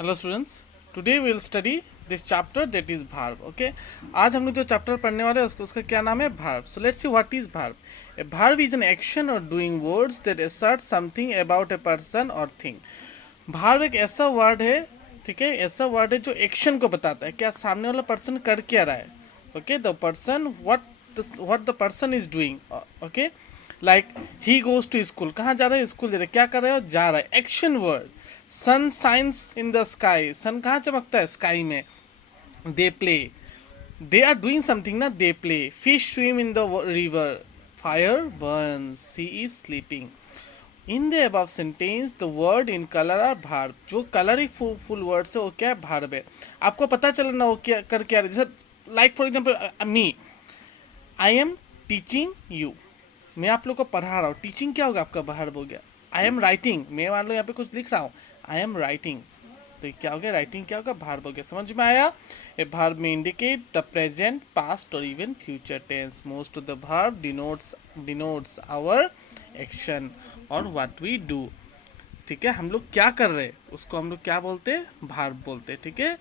Hello students, today we will study this chapter that is verb. Okay, आज हम लोग जो चैप्टर पढ़ने वाले हैं उसका क्या नाम है? Verb. So let's see what is verb. A verb is an action और doing words that assert something about a person और थिंग. भार्ब एक ऐसा वर्ड है, ठीक है, ऐसा वर्ड है जो एक्शन को बताता है, क्या सामने वाला पर्सन कर क्या रहा है. Okay, the person what the person is doing. Okay, like he goes to school, कहाँ जा रहा है? स्कूल जा रहा है. क्या कर रहा है? जा रहा है. Action word. Sun shines in the sky, sun कहाँ चमकता है? स्काई में. They play, they are doing something ना, they play. Fish swim in the river. Fire burns. She is sleeping. In the above sentence the word in colour are verb. जो colour ही full words है वो क्या है? Verb है. आपको पता चला ना वो क्या कर क्या रहा है. जैसे like for example me, I am teaching you, मैं आप लोग को पढ़ा रहा हूँ. टीचिंग क्या होगा? आपका भार्ब हो गया. आई एम राइटिंग, मैं मान लो यहाँ पे कुछ लिख रहा हूँ, आई एम राइटिंग, तो ये क्या हो गया? राइटिंग क्या होगा? भार्ब हो गया. समझ में आया? ए भार्ब में इंडिकेट द प्रेजेंट, पास्ट और even future tense. Most of the verb denotes our action और व्हाट वी डू. ठीक है, हम लोग क्या कर रहे हैं उसको हम लोग क्या बोलते हैं? भार्ब बोलते हैं. ठीक है,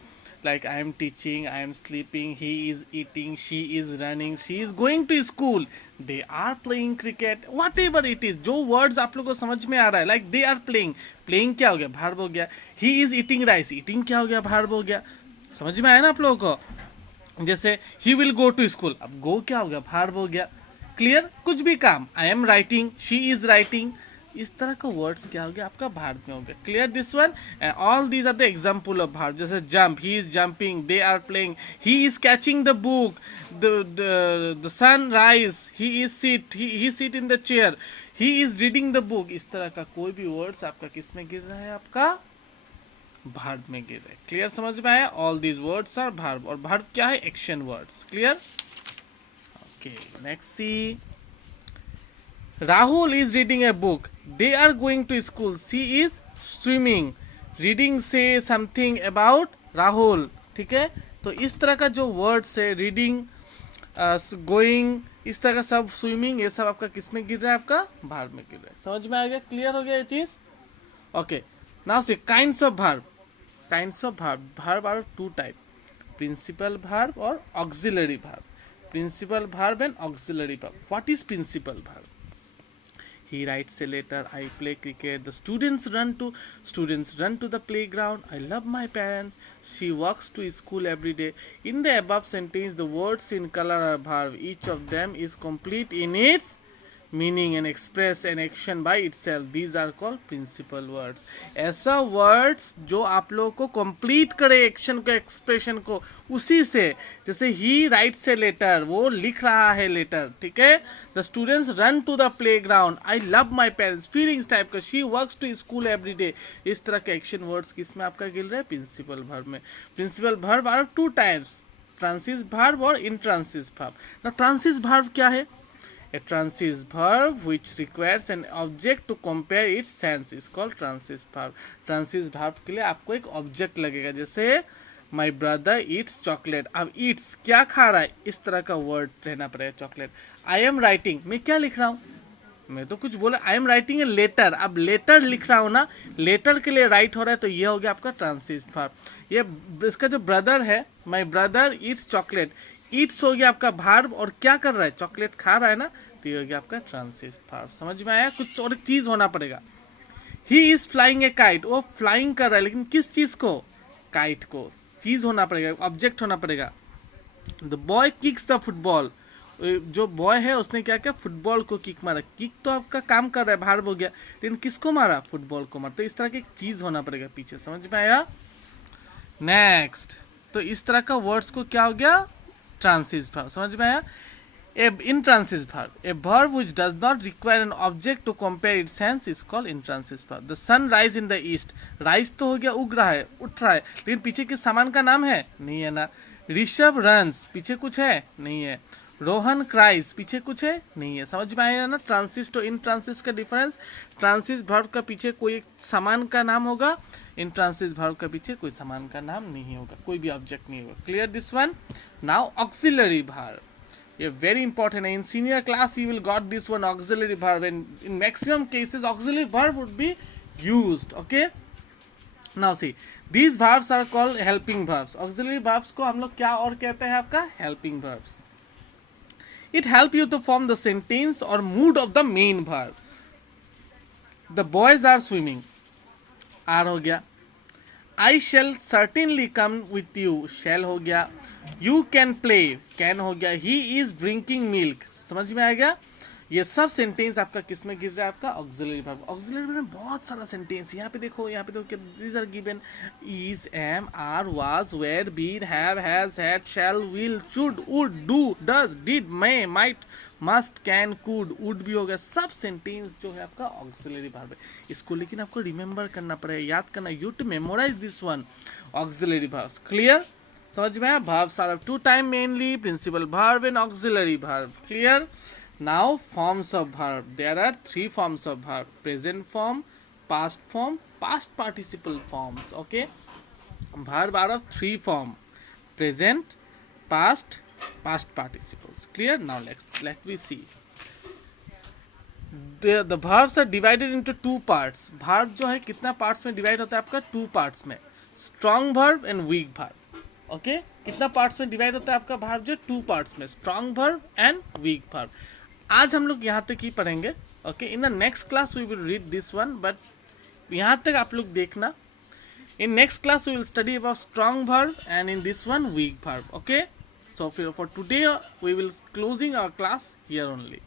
like I am teaching, I am sleeping, he is eating, she is running, she is going to school, they are playing cricket, whatever it is. जो वर्ड्स आप लोग को समझ में आ रहा है, like they are playing, playing क्या हो गया? भार्ब हो गया. He is eating rice, eating क्या हो गया? भार्ब हो गया. समझ में आया ना आप लोगों को? जैसे he will go to school, अब गो क्या हो गया? भार्ब हो गया. क्लियर? कुछ भी काम, आई am writing, she is writing, इस तरह का वर्ड्स क्या हो गया? आपका भार्ब में हो गया. Clear this one? All these are the example of verb. जैसे jump, he is jumping, they are playing, he is catching the book, the sun rise, he is seat, he seat in the chair, he is reading the book. इस तरह का कोई भी words आपका किस में गिर रहा है? आपका भार्ब में गिर रहा है. क्लियर? समझ में आया? All these words are verb. और भार्ब क्या है? Action words. Clear? Okay, next see. Rahul is reading a book. They are going to school. She is swimming. Reading say something about Rahul. ठीक है, तो इस तरह का जो वर्ड्स है, रीडिंग, गोइंग, इस तरह का सब, स्विमिंग, ये सब आपका किस में गिर रहा है? आपका भार्ब में गिर रहा है. समझ में आ गया? क्लियर हो गया ये चीज? Okay, now see kinds of verb. Kinds of verb. Verb are two type, principal verb और auxiliary verb. Principal verb and auxiliary verb. What is principal verb? He writes a letter. I play cricket. The students run to the playground. I love my parents. She walks to school every day. In the above sentence, the words in color are verb. Each of them is complete in its meaning and express an action by itself. These are called principal words. ऐसा words जो आप लोगों को complete करे action को, expression को, उसी से. जैसे he writes a letter, वो लिख रहा है लेटर. ठीक है, the students run to the playground. I love my parents, feelings type का. she works to school every day. इस तरह के एक्शन वर्ड्स किस में आपका गिर रहा है? प्रिंसिपल वर्ब में. Principal verb are two types, transitive verb और इंट्रांसिस वर्ब. ना ट्रांसिस वर्ब क्या है? A transitive verb which requires an object to compare its sense is called transitive verb. Transitive verb के लिए आपको एक ऑब्जेक्ट लगेगा. जैसे my brother eats chocolate. अब eats क्या खा रहा है? इस तरह का वर्ड रहना पड़ेगा. चॉकलेट. I am writing, मैं क्या लिख रहा हूँ? मैं तो कुछ बोला. I am writing a letter. अब लेटर लिख रहा हूँ ना, लेटर के लिए राइट हो रहा है, तो ये हो गया आपका ट्रांसिटिव वर्ब. ये इसका जो ब्रदर है, my brother Yeats chocolate, Yeats हो गया आपका भार्ब, और क्या कर रहा है? चॉकलेट खा रहा है ना, तो ये हो गया आपका ट्रांसिटिव वर्ब. समझ में आया? कुछ और चीज होना पड़ेगा. He is flying A kite, वो फ्लाइंग कर रहा है, लेकिन किस चीज को? काइट को. चीज होना पड़ेगा, ऑब्जेक्ट होना पड़ेगा. The boy kicks the football, जो बॉय है उसने क्या किया? फुटबॉल को किक मारा. किक तो आपका काम कर रहा है, भार्ब हो गया, लेकिन किसको मारा? फुटबॉल को मारा. तो इस तरह की एक चीज होना पड़ेगा पीछे. समझ में आया? नेक्स्ट, तो इस तरह का वर्ड्स को क्या हो गया? Transitive verb. समझ में आया? A intransitive verb, a verb which does not require an object to compare its sense is called intransitive verb. The sun rise in the east. rise तो हो गया उग रहा है, उठ रहा है, लेकिन पीछे किस सामान का नाम है? नहीं है ना. ऋषभ रन्स, पीछे कुछ है? नहीं है. रोहन क्राइस, पीछे कुछ है? नहीं है. समझ में आया ना ट्रांसिस्ट और इंट्रांसिस्ट का डिफरेंस? ट्रांसिस्ट वर्ब का पीछे कोई सामान का नाम होगा, इंट्रांसिस्ट वर्ब का पीछे कोई सामान का नाम नहीं होगा, कोई भी ऑब्जेक्ट नहीं होगा. Clear this one? Now auxiliary verb. Yeah, very important. In senior class, you will got this one auxiliary verb, and in maximum cases, auxiliary verb would be used. Okay. Now see these verbs are called helping verbs. Auxiliary verbs को हम लोग क्या और कहते हैं आपका helping verbs. It help you to form the sentence or mood of the main verb. The boys are swimming. R हो गया. I shall certainly come with you. Shall हो गया. You can play. Can हो गया. He is drinking milk. समझ में आ गया. ये सब सेंटेंस आपका किस में गिर रहा है आपका ऑक्सिलरी वर्ब. ऑक्सिलरी वर्ब में बहुत सारा सेंटेंस यहाँ पे देखो these are given is am are was were been have has had shall will should would do does did may might must can could would भी हो गया. सब सेंटेंस जो है आपका ऑक्सिलरी वर्ब है. इसको लेकिन आपको रिमेंबर करना पड़ेगा, याद करना. You to memorise this one auxiliary verbs. Clear? समझ में आया? verbs are of two time mainly, principal verb and auxiliary verb. Clear? Now forms of verb. There are three forms of verb: present form, past form, past participle forms. Okay, verb are of three form: present, past, past participles. Clear? Now let we see. The verbs are divided into two parts. verb जो है कितना parts में divide होता है आपका? two parts में. strong verb and weak verb. Okay, कितना parts में divide होता है आपका verb जो? two parts में. strong verb and weak verb. आज हम लोग यहाँ तक ही पढ़ेंगे. Okay, in the next class we will read this one, but यहाँ तक आप लोग देखना. In next class we will study about strong verb and in this one weak verb. Okay, so for today we will closing our class here only.